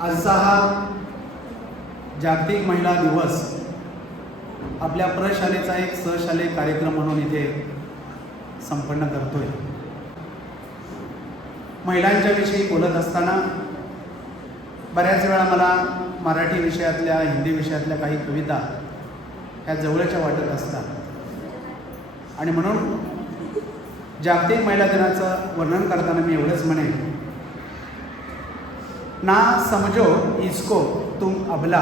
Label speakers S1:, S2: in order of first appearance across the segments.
S1: आजचा हा जागतिक महिला दिवस. आपल्या प्रशालेचा एक सहशालेय कार्यक्रम म्हणून इथे संपन्न करतोय. महिलांच्या विषयी बोलत असताना बऱ्याच वेळा मला मराठी विषयातल्या हिंदी विषयातल्या काही कविता ह्या जवळच्या वाटत असतात. आणि म्हणून जागतिक महिला दिनाचं वर्णन करताना मी एवढंच म्हणेन ना समझो इसको, तुम अबला।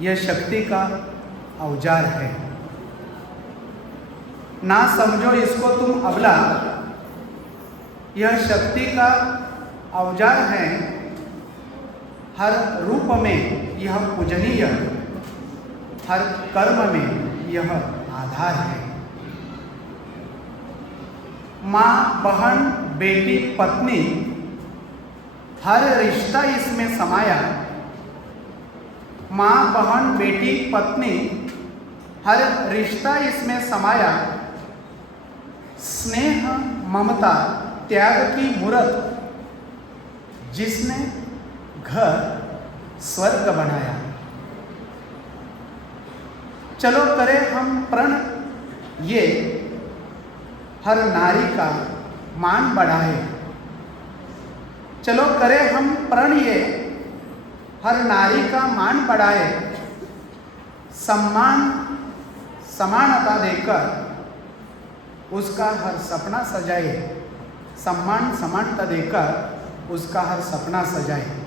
S1: यह शक्ति का औज़ार है। ना समझो इसको, तुम अबला। यह शक्ति का औज़ार है। हर रूप में यह पूजनीय। हर कर्म में यह आधार है। माँ, बहन, बेटी, पत्नी हर रिश्ता इसमें समाया। माँ, बहन, बेटी, पत्नी, हर रिश्ता इसमें समाया। स्नेह, ममता, त्याग की मूरत, जिसने घर, स्वर्ग बनाया। चलो करें हम प्रण। ये हर नारी का मान बढ़ाए। चलो करें हम प्रण ये। हर नारी का मान बढ़ाए। सम्मान, समानता देकर उसका हर सपना सजाए। सम्मान, समानता देकर उसका हर सपना सजाए।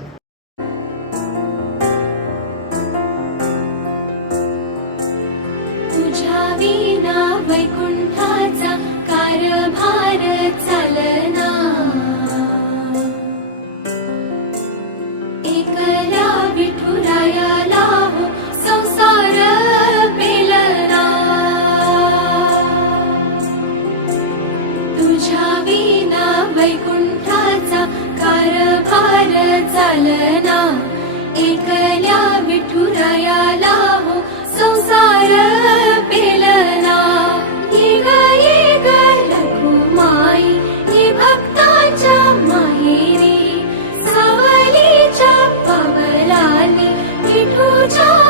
S2: वैकुण्ठाचा कारभार चालना एकल्या वैकुण्ठालना एक संसार भक्ता माने पे विठू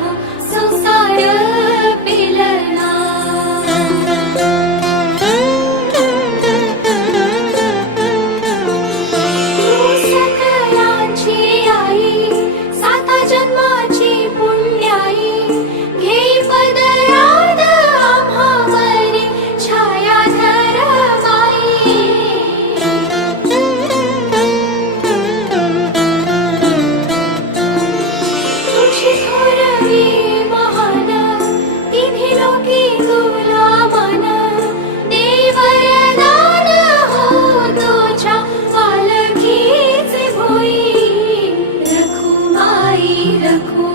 S2: हो संसार aku